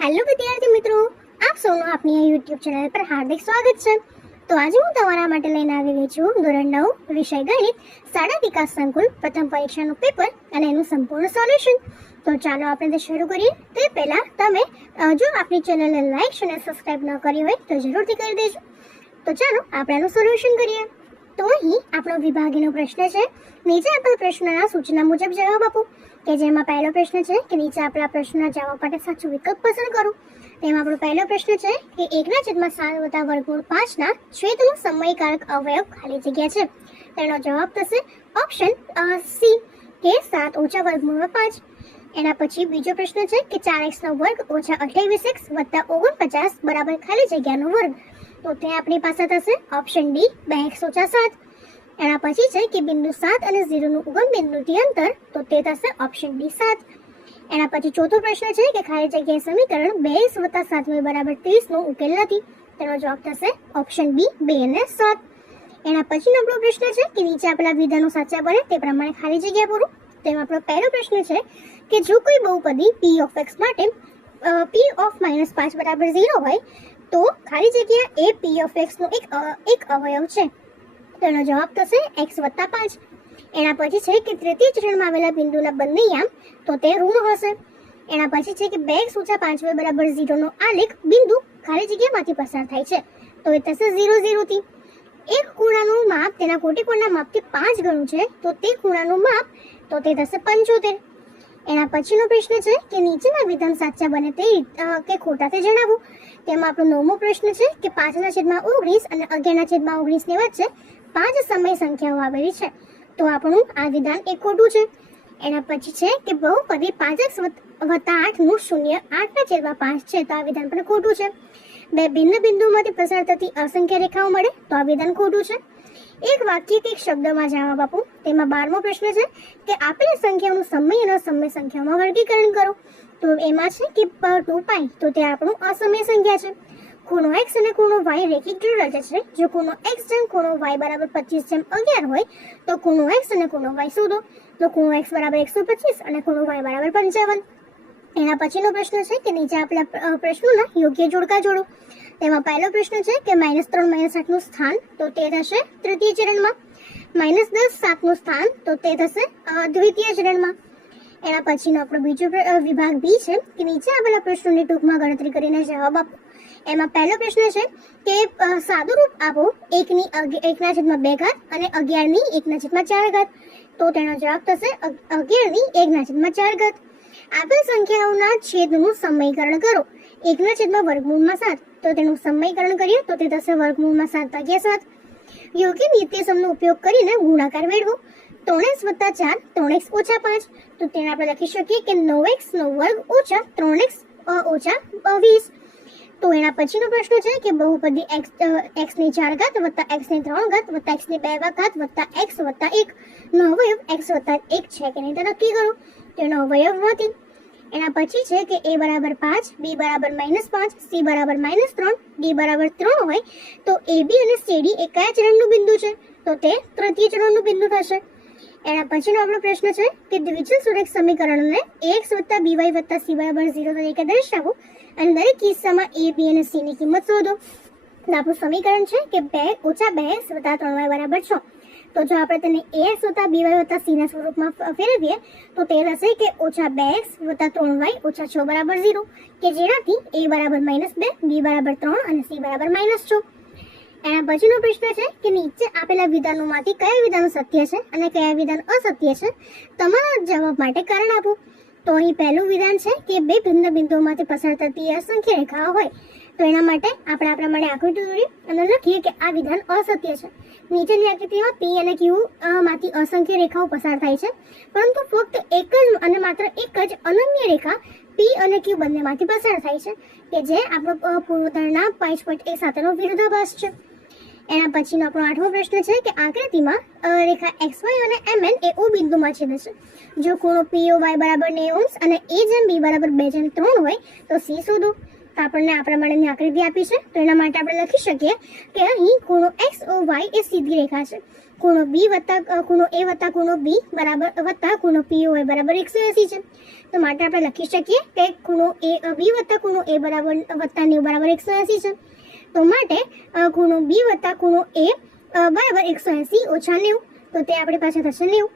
Hello વિદ્યાર્થી મિત્રો, આપ સૌનું આપણી આ યુટ્યુબ ચેનલ પર હાર્દિક સ્વાગત છે. તો આજે હું તમારા માટે લઈને આવી ગઈ છું ધોરણ 9 વિષય ગણિત શાળા વિકાસ સંકુલ પ્રથમ પરીક્ષાનું પેપર અને એનું સંપૂર્ણ સોલ્યુશન. તો ચાલો આપણે તે શરૂ કરીએ. તે પહેલાં તમે જો આપણી ચેનલને લાઈક અને સબસ્ક્રાઇબ ન કરી હોય તો જરૂરથી કરી દેજો. તો ચાલો આપણે આનું સોલ્યુશન કરીએ. તો અહીં આપણો વિભાગીનો પ્રશ્ન છે. નીચે આપેલ પ્રશ્નના સૂચના મુજબ જવાબ આપો. કે જેમાં પહેલો પ્રશ્ન છે કે નીચે આપેલા પ્રશ્નના જવાબ માટે સાચો વિકલ્પ પસંદ કરો. તેમાં આપણો પહેલો પ્રશ્ન છે કે 1/7 + વર્ગમૂળ 5 ના છેદનો સમયકારક અવયવ ખાલી જગ્યા છે. તેનો જવાબ થશે ઓપ્શન સી કે 7 - વર્ગમૂળ 5. એના પછી બીજો પ્રશ્ન છે કે 4x² - 28x + 49 બરાબર ખાલી જગ્યાનો વર્ગ. તો તે આપણી પાસે થશે ઓપ્શન ડી 2x - 7. એના પછી છે કે બિંદુ 7 અને 0 નું ઉગમ બિંદુથી અંતર. તો તે થશે ઓપ્શન ડી 7. એના પછી ચોથો પ્રશ્ન છે કે ખાલી જગ્યા સમીકરણ 2x + 7y = 30 નો ઉકેલ નથી. તેનો જવાબ થશે ઓપ્શન બી 2 અને 7. એના પછીનો આપણો પ્રશ્ન છે કે નીચે આપેલા વિધાનો સાચા બને તે પ્રમાણે ખાલી જગ્યા પૂરો. તેમાં આપણો પહેલો પ્રશ્ન છે કે જો કોઈ બહુપદી p of x માટે p of -5 = 0 હોય તો ખાલી જગ્યા એ p of x નો એક અવયવ છે. તેનો જવાબ થશે x + 5. એના પછી છે કે તૃતીય ચરણમાં આવેલા બિંદુના બંને યામ. તો તે ઋણ હશે. એના પછી છે કે 2x - 5y = 0 નો આલેખ બિંદુ ખાલી જગ્યામાંથી પસાર થાય છે. તો એ થશે 0 0 થી. એક ખૂણાનું માપ તેના કોટિકોણના માપથી 5 ગણું છે. તો તે ખૂણાનું માપ તો તે થશે 75. એના પછીનો પ્રશ્ન છે કે નીચેના વિધાન સાચા બને તે કે ખોટા તે જણાવો. તેમાં આપણો નવમો પ્રશ્ન છે કે 5/19 અને 11/19 ની વચ્ચે 5 સમય સંખ્યાઓ આવેલી છે. તો આપણું આ વિધાન એ ખોટું છે. એના પછી છે કે બહુપદી 5x + 8 નું શૂન્ય 8/5 છે. તો આ વિધાન પણ ખોટું છે. બે ભિન્ન બિંદુઓમાંથી પસાર થતી અસંખ્ય રેખાઓ મળે. તો આ વિધાન ખોટું છે. એક વાક્ય કે એક શબ્દમાં જવાબ આપો. તેમાં 12મો પ્રશ્ન છે કે આપેલી સંખ્યાઓનું સમય અને અસમય સંખ્યાઓમાં વર્ગીકરણ કરો. તો એમાં છે કે 2π. તો તે આપણું અસમય સંખ્યા છે. ખૂણો x અને ખૂણો y રેખિક જોડ રચે છે. જો ખૂણો x જેમ ખૂણો y = 25/11 હોય તો ખૂણો x અને ખૂણો y શોધો. તો ખૂણો x = 125 અને ખૂણો y = 55. એના પછીનો પ્રશ્ન છે કે નીચે આપેલા પ્રશ્નોના યોગ્ય જોડકા જોડો. તેમાં પહેલો પ્રશ્ન છે કે -3 - 8 નું સ્થાન. તો તે થશે તૃતીય ચરણમાં. -10 7 નું સ્થાન. તો તે થશે દ્વિતીય ચરણમાં. એના પછીનો આપણો બીજો વિભાગ બી છે કે નીચે આપેલા પ્રશ્નોની ટૂંકમાં ગણતરી કરીને જવાબ આપો. એમાં પહેલો પ્રશ્ન છે કે સાદું રૂપ આપો 1/2 અને 11/1/4. તો તેનો જવાબ થશે 11/1/4. આપેલ સંખ્યાઓના છેદનું સમીકરણ કરો. 1/7 તો તેનું સમીકરણ કરીએ તો તે થશે વર્ગમૂળમાં 7/7. યોગ્ય નિત્યસમનો ઉપયોગ કરીને ગુણાકાર મેળવો. 3x + 4 3x - 5. તો તેને આપણે લખી શકીએ કે 9x² - 3x - 20. તો એના પછીનો પ્રશ્ન છે કે બહુપદી x4 + x3 + x2 x + x નો અવયવ x + 1 છે કે નહીં તે નક્કી કરો. તેનો અવયવ નથી. એના પછી છે કે a = 5 b = -5 c = -3 d = 3 હોય તો ab અને cd એ કયા ચરણનું બિંદુ છે. તો તે તૃતીય ચરણનું બિંદુ થશે. એના પછીનો આપણો પ્રશ્ન છે કે દ્વિચલ સુરેખ સમીકરણને ax + by + c = 0 તરીકે દર્શાવો અને દરેક કિસ્સામાં a b અને c ની કિંમત શોધો. તો આપણું સમીકરણ છે કે 2x - 3y = 6. તો જો આપણે તેને ax + by + c ના સ્વરૂપમાં ફેરવીએ તો તે થશે કે -2x + 3y - 6 = 0. કે જેનાથી a = -2 b = 3 અને c = -6. એના પછીનો પ્રશ્ન છે કે નીચે આપેલા વિધાનોમાંથી કયા વિધાનો સત્ય છે અને કયા વિધાન અસત્ય છે. તમારા જવાબ માટે કારણ આપો. તો અહીં પહેલું વિધાન છે કે બે ભિન્ન બિંદુઓમાંથી પસાર થતી અસંખ્ય રેખાઓ હોય. તો એના માટે આપણે આપણા માટે આકૃતિ દોરી અને લખીએ કે આ વિધાન અસત્ય છે. નીચેની આકૃતિમાં p અને q માંથી અસંખ્ય રેખાઓ પસાર થાય છે, પરંતુ ફક્ત એક જ અને માત્ર એક જ અનન્ય રેખા p અને q બંનેમાંથી પસાર થાય છે કે જે આપણો પૂર્વધારણા 5.a સાથેનો વિરોધાભાસ છે. એના પછીનો આપણો 8મો પ્રશ્ન છે કે આકૃતિમાં રેખા xy અને mn એ o બિંદુમાં છેદે છે. જો ખૂણો POY = 90 અને a જેમ b = 2/3 હોય તો c શોધો. તો આપણને આ પ્રમાણેની આકૃતિ આપી છે. તો એના માટે આપણે લખી શકીએ કે અહીં ખૂણો XOY એ સીધી રેખા છે. ખૂણો બી વત્તા ખૂણો એ વત્તા ખૂણો બી બરાબર વત્તા ખૂણો પીઓએ બરાબર 180 છે. તો માટે આપણે લખી શકીએ કે ખૂણો એ બી વત્તા ખૂણો એ બરાબર વત્તા 90 બરાબર 180 છે. તો માટે ખૂણો બી વત્તા ખૂણો એ બરાબર 180 ઓછા 90, તો તે આપણી પાસે થશે 90.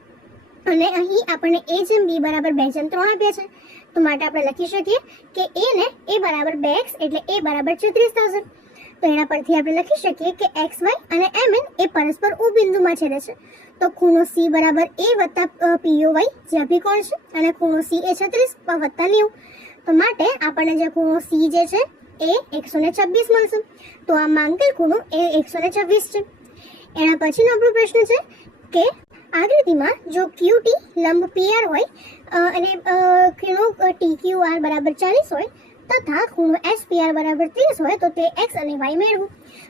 અને અહીં આપણને a જેમ b બરાબર 2/3 આપ્યા છે. તો માટે આપણે લખી શકીએ કે a ને a બરાબર 2x એટલે a બરાબર 34,000. તો એના પરથી આપણે લખી શકીએ કે xy અને mn એ પરસ્પર ઉ બિંદુમાં છેદે છે. તો ખૂણો c બરાબર a વત્તા py જે અભિકોણ છે અને ખૂણો c એ 36 વત્તા 90. તો માટે આપણને જે ખૂણો c જે છે એ 126 મળશે. તો આ માંગેલ ખૂણો એ 126 છે. એના પછીનો આપણો પ્રશ્ન છે કે આકૃતિમાં જો QT લંબ PR હોય અને ખૂણો TQR બરાબર 40 હોય તથા ખૂણો SPR બરાબર 30 હોય તો તે x અને y મેળવો.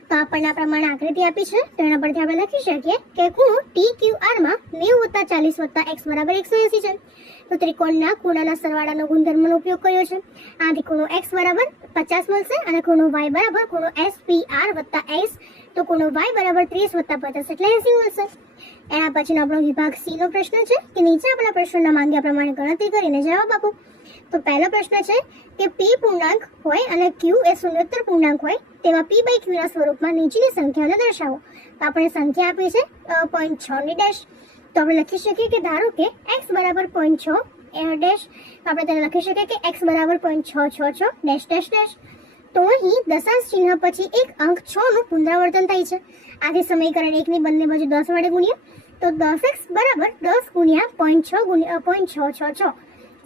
તો આપણને આ પ્રમાણે આકૃતિ આપી છે. તો એના પરથી આપણે લખી શકીએ કે ખૂણો TQR માં 90 વત્તા 40 વત્તા x બરાબર 180 છે. તો ત્રિકોણના ખૂણાના સરવાળાનો ગુણધર્મનો ઉપયોગ કર્યો છે. આથી ખૂણો x બરાબર 50 મળશે અને ખૂણો y બરાબર ખૂણો SPR વત્તા s, તો ખૂણો y બરાબર 30 વત્તા 50 એટલે 80 મળશે. એના પછીનો આપણો વિભાગ C નો પ્રશ્ન છે કે નીચે આપણા પ્રશ્નના માંગ્યા પ્રમાણે ગણતરી કરીને જવાબ આપો. તો પહેલો પ્રશ્ન છે કે p પૂર્ણાંક હોય અને q એ શૂન્યોત્તર પૂર્ણાંક હોય તેવા p બાય q ના સ્વરૂપમાં નીચેની સંખ્યાઓને દર્શાવો. તો આપણે સંખ્યા આપી છે 0.6 ની ડેશ. તો આપણે લખી શકીએ કે ધારો કે x બરાબર 0.6 ડેશ, તો આપણે તેને લખી શકીએ કે x બરાબર 0.666 ડેશ ડેશ ડેશ. તો અહીં દશાંશ ચિહ્ન પછી એક અંક 6 નું પુનરાવર્તન થાય છે. આથી સમીકરણ 1 ની બંને બાજુ 10 વડે ગુણ્યા તો 10x બરાબર 10 ગુણ્યા 0.6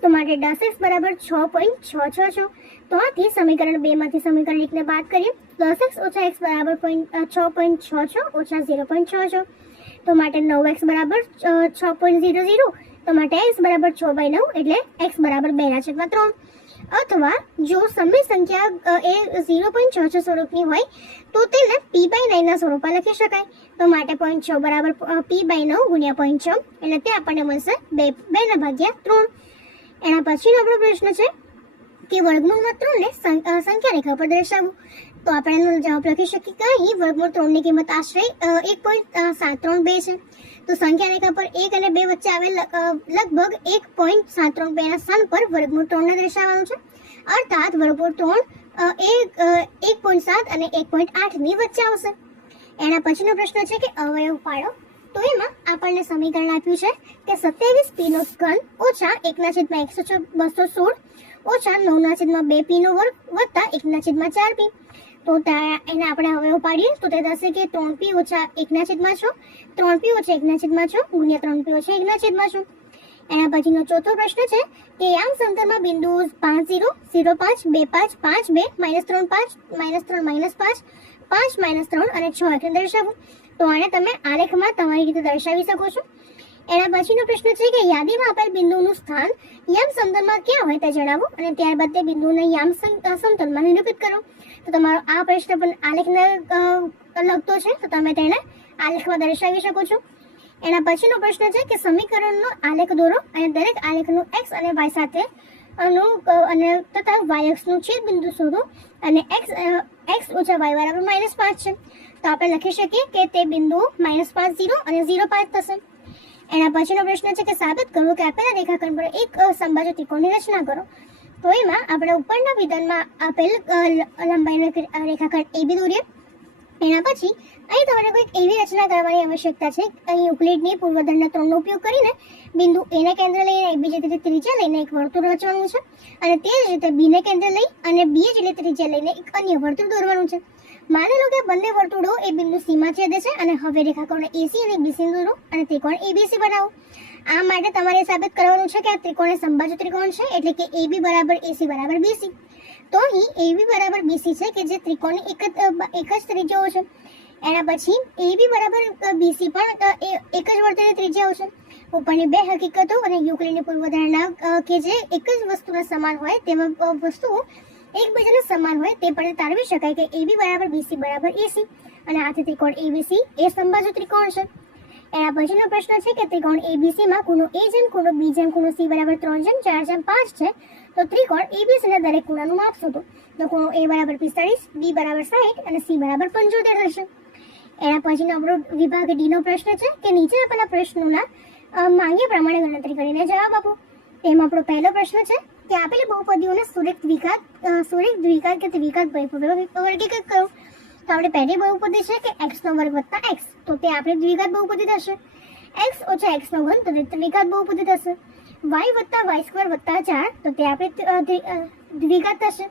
તો માટે 10x બરાબર 6.666. તો આથી સમીકરણ 2 માંથી સમીકરણ 1 ને બાદ કરીએ 10x ઓછા x બરાબર 6.66 ઓછા 0.66. તો માટે 9x બરાબર 6.00. તો માટે x બરાબર 6/9 એટલે x બરાબર 2/3. અથવા જો સમય સંખ્યા એ 0.66 સ્વરૂપની હોય તો તેને p/9 ના સ્વરૂપમાં લખી શકાય. તો માટે 0.6 બરાબર p/9 ગુણ્યા 0.6 એટલે તે આપણને મળશે 2/3. એના પછીનો આપણો પ્રશ્ન છે કે વર્ગમૂળમાં 3 ને સંખ્યા રેખા પર દર્શાવવું. તો આપણે એનો જવાબ લખી શકીએ કે અહીં વર્ગમૂળ 3 ની કિંમત આશરે 1.732 છે. તો સંખ્યા રેખા પર 1 અને 2 વચ્ચે આવેલ લગભગ 1.732 ના સ્થાન પર વર્ગમૂળ 3 ને દર્શાવવાનું છે. અર્થાત વર્ગમૂળ 3 એ 1.7 અને 1.8 ની વચ્ચે આવશે. એના પછીનો પ્રશ્ન છે કે અવયવ પાડો. તો એમાં આપણને સમીકરણ આપ્યું છે કે 27p નો ઘન ઓછા 1/216 ઓછા 9/2p નો વર્ગ વત્તા 1/4p. તો એને આપણે અવયવ પાડીએ તો તે થશે કે 3p ઓછા 1/6 3p ઓછા 1/6 ગુણ્યા 3p ઓછા 1/6. એના પછીનો ચોથો પ્રશ્ન છે કે યામ સમતલમાં બિંદુઓ 5 0 0 5 2 5 5 2 -3 5 -3 -5 5 -3 અને 6 એટલે દર્શાવો. તો આને તમે આલેખમાં તમારી રીતે દર્શાવી શકો છો. એના પછીનો પ્રશ્ન છે કે યાદીમાં આપેલ બિંદુનું સ્થાન યામ સમતલમાં ક્યાં હોય તે જણાવો અને ત્યારબાદ તે બિંદુને યામ સમતલમાં નિરૂપિત કરો. તો તમારો આ પ્રશ્ન પણ આલેખને લગતો છે, તો તમે તેને આલેખમાં દર્શાવી શકો છો. એના પછીનો પ્રશ્ન છે કે સમીકરણનો આલેખ દોરો અને દરેક આલેખનું x અને y સાથે અને તથા y અક્ષનું છેદ બિંદુ શોધો અને x ઓછા y બરાબર -5 છે. તો આપણે લખી શકીએ કે તે બિંદુઓ -5 0 અને 0 5 થશે. એના પછીનો પ્રશ્ન છે કે સાબિત કરો કે આપેલા રેખાખંડ પર એક સમબાજુ ત્રિકોણની રચના કરો. તો એમાં આપણે ઉપરના વિધાનમાં આપેલ લંબાઈનો રેખાખંડ AB દોરીએ. એના પછી અહીં તમારે કોઈક એવી રચના કરવાની આવશ્યકતા છે. અહીં યુક્લિડની પૂર્વદંડ 3 નો ઉપયોગ કરીને બિંદુ A ને કેન્દ્ર લઈને AB જેટલી ત્રિજ્યા લઈને એક વર્તુળ રચવાનું છે અને તે જ રીતે B ને કેન્દ્ર લઈ અને BA જેટલી ત્રિજ્યા લઈને એક અન્ય વર્તુળ દોરવાનું છે. માની લો કે બંને વર્તુળો એ બિંદુ C માં છેદે છે અને હવે રેખાખંડ AC અને BC દોરો અને ત્રિકોણ ABC બનાવો. આ માટે તમારે સાબિત કરવાનું છે કે આ ત્રિકોણ એ સમબાજુ ત્રિકોણ છે એટલે કે AB બરાબર AC બરાબર BC. તો અહીં AB બરાબર BC છે કે જે ત્રિકોણની એક જ ત્રિજ્યાઓ છે. એના પછી AB બરાબર BC પણ એક જ વર્તુળની ત્રિજ્યાઓ છે. ઉપરની બે હકીકતો અને યુક્લિડની પૂર્વધારણા કે જે એક જ વસ્તુના સમાન હોય તેવા વસ્તુઓ એકબીજાને સમાન હોય તે પણ તારવી શકાય કે AB બરાબર BC બરાબર AC અને આથી ત્રિકોણ ABC એ સમબાજુ ત્રિકોણ છે. એના પછીનો પ્રશ્ન છે કે ત્રિકોણ ABC માં ખૂણો A જેમ ખૂણો B જેમ ખૂણો C બરાબર 3 જેમ 4 જેમ 5 છે. તો ત્રિકોણ ABC ના દરેક ખૂણાનું માપ શોધો. તો ખૂણો A બરાબર 45, B બરાબર 60 અને C બરાબર 75 થશે. એના પછીનો આપણો વિભાગ ડી નો પ્રશ્ન છે કે નીચે આપેલા પ્રશ્નોના માંગ્યા પ્રમાણે ગણતરી કરીને જવાબ આપો. તેમાં આપણો પહેલો પ્રશ્ન છે કે આપેલી બહુપદીઓના સુરેખ દ્વિઘાત કે દ્વિઘાત વર્ગીકૃત કરો. તો આપણે પહેલી બહુપદી છે કે x નો વર્ગ વત્તા x, તો તે આપણી દ્વિઘાત બહુપદી થશે. x ઓછા x નો ઘન, તો તે દ્વિઘાત બહુપદી થશે. y વત્તા y સ્ક્વેર વત્તા 4, તો તે આપણી દ્વિઘાત થશે.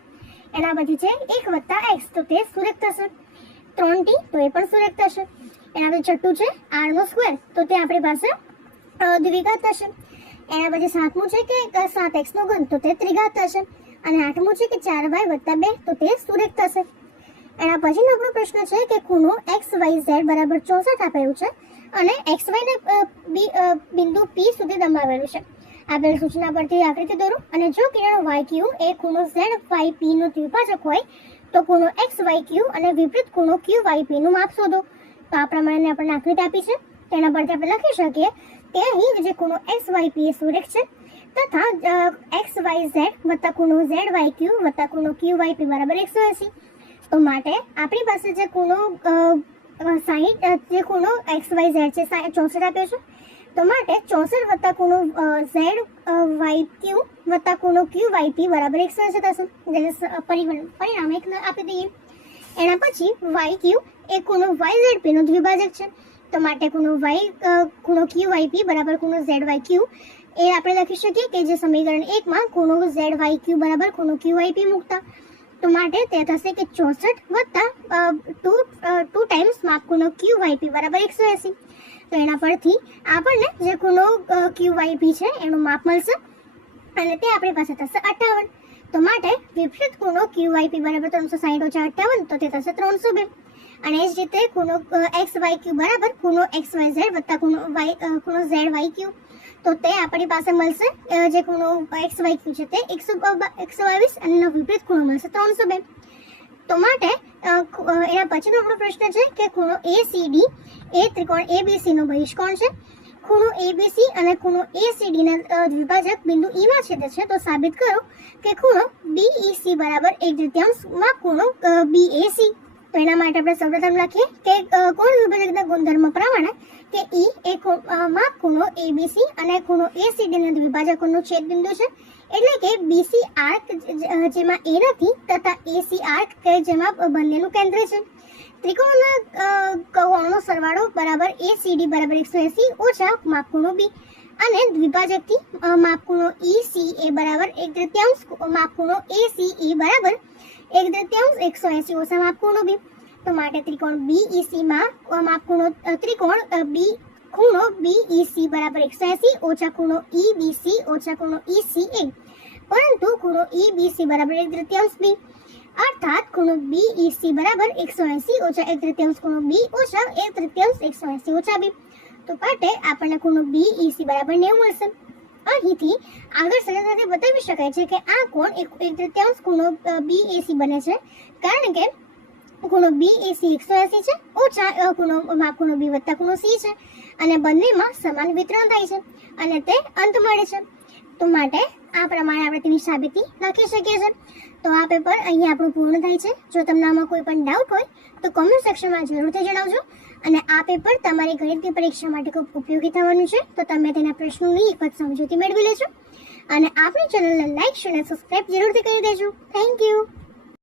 એના પછી છે 1 વત્તા x, તો તે સુરેખ થશે. 3t, તો એ પણ સુરેખ થશે. એના પછી છઠ્ઠું છે r નો સ્ક્વેર, તો તે આપણી પાસે દ્વિઘાત થશે. એના પછી સાતમું છે કે 7x નો ઘન, તો તે ત્રિઘાત થશે. અને આઠમું છે કે 4y વત્તા 2, તો તે સુરેખ થશે. એના પછીનો આપણો પ્રશ્ન છે કે ખૂણો XYZ બરાબર 64 આપેલું છે અને XY ને બિંદુ P સુધી લંબાવેલું છે. આપેલ સૂચના પરથી આકૃતિ દોરો અને જો કિરણ YQ એ ખૂણો ZYP નો દ્વિભાજક હોય તો ખૂણો XYQ અને વિપરીત ખૂણો QYP નું માપ શોધો. તો આ પ્રમાણે આપણને આકૃતિ આપી છે, તેના પરથી આપણે લખી શકીએ કે અહીં જે ખૂણો XYP એ સુરેખ છે તથા XYZ વત્તા ખૂણો ZYQ વત્તા ખૂણો QYP બરાબર 180. તો માટે આપણી પાસે જે ખૂણો 60 જે ખૂણો XYZ છે 64 આપ્યો છે, તો માટે 64 વત્તા ખૂણો ZYQ વત્તા ખૂણો QYP બરાબર 180 થશે, જેને પરિણામ એક આપી દઈએ. એના પછી YQ એ ખૂણો YZP નો દ્વિભાજક છે, તો માટે ખૂણો QYP બરાબર ખૂણો ZYQ એ આપણે લખી શકીએ કે જે સમીકરણ 1 માં ખૂણો ZYQ બરાબર ખૂણો QYP મૂકતા. તો માટે તે થશે કે 64 વત્તા 2 ટાઈમ્સ માપ ખૂણો QYP બરાબર 180. તો એના પરથી આપણને જે ખૂણો QYP છે એનું માપ મળશે અને તે આપણી પાસે થશે 58. તો માટે વિપરીત ખૂણો QYP બરાબર 360 ઓછા 58, તો તે થશે 302. અને એ જ રીતે ખૂણો XYQ બરાબર ખૂણો XYZ વત્તા ખૂણો ZYQ, તો તે આપણી પાસે મળશે જે ખૂણો XYQ છે તે 122 અને એનો વિપરીત ખૂણો મળશે 302. તો માટે એના પછીનો આપણો પ્રશ્ન છે કે ખૂણો ACD એ ત્રિકોણ ABC નો બહિષ્કોણ છે. ખૂણો ABC અને ખૂણો ACD ના દ્વિભાજક બિંદુ E માં છેદે છે, તો સાબિત કરો કે ખૂણો BEC બરાબર 1/3 માં ખૂણો BAC. તો એના માટે આપણે સૌપ્રથમ લખીએ કે કોણ દ્વિભાજકના ગુણધર્મ પ્રમાણે કે E એ માપ ખૂણો ABC અને ખૂણો ACD ના દ્વિભાજકોનું છેદબિંદુ છે, એટલે કે BC આર્ક જેમાં A નથી તથા AC આર્ક કે જેમાં બંનેનું કેન્દ્ર છે. ત્રિકોણના કોણનો સરવાળો બરાબર ACD બરાબર 180 ઓછા માપ ખૂણો B અને દ્વિભાજકથી માપ ખૂણો EC એ બરાબર 1/3 માપ ખૂણો ACE બરાબર 1/3 180 ઓછા માપ ખૂણો B. તો માટે ત્રિકોણ BEC માં માપ ખૂણો ત્રિકોણ ખૂણો BEC બરાબર 180 ઓછા ખૂણો EBC ઓછા ખૂણો ECA, પરંતુ ખૂણો EBC બરાબર 1/3 B, અર્થાત ખૂણો BEC બરાબર 180 ઓછા 1/3 ખૂણો B ઓછા 1/3 180 ઓછા B. તો માટે આપણને ખૂણો BEC બરાબર 90 મળશે. અહીંથી આગળ સરળતાથી બતાવી શકાય છે કે આ કોણ 1/3 ખૂણો BAC બને છે, કારણ કે ખૂણો BAC 180 છે ઓછા માપ ખૂણો B વત્તા ખૂણો C છે અને બંનેમાં સમાન વિતરણ થાય છે અને તે અંત મળે છે. તો માટે આ પ્રમાણે આપણે તેની સાબિતી લખી શકીએ છીએ. તો આ પેપર અહીંયા આપણું પૂર્ણ થાય છે. જો તમને આમાં કોઈ પણ ડાઉટ હોય તો કોમેન્ટ સેક્શનમાં જરૂરથી જણાવજો. અને આ પેપર તમારી ગણિતની પરીક્ષા માટે ખૂબ ઉપયોગી થવાનું છે, તો તમે તેના પ્રશ્નોની એક વખત સમજૂતી મેળવી લેજો અને આપણી ચેનલને લાઈક, શેર અને સબસ્ક્રાઇબ જરૂરથી કરી દેજો. Thank you.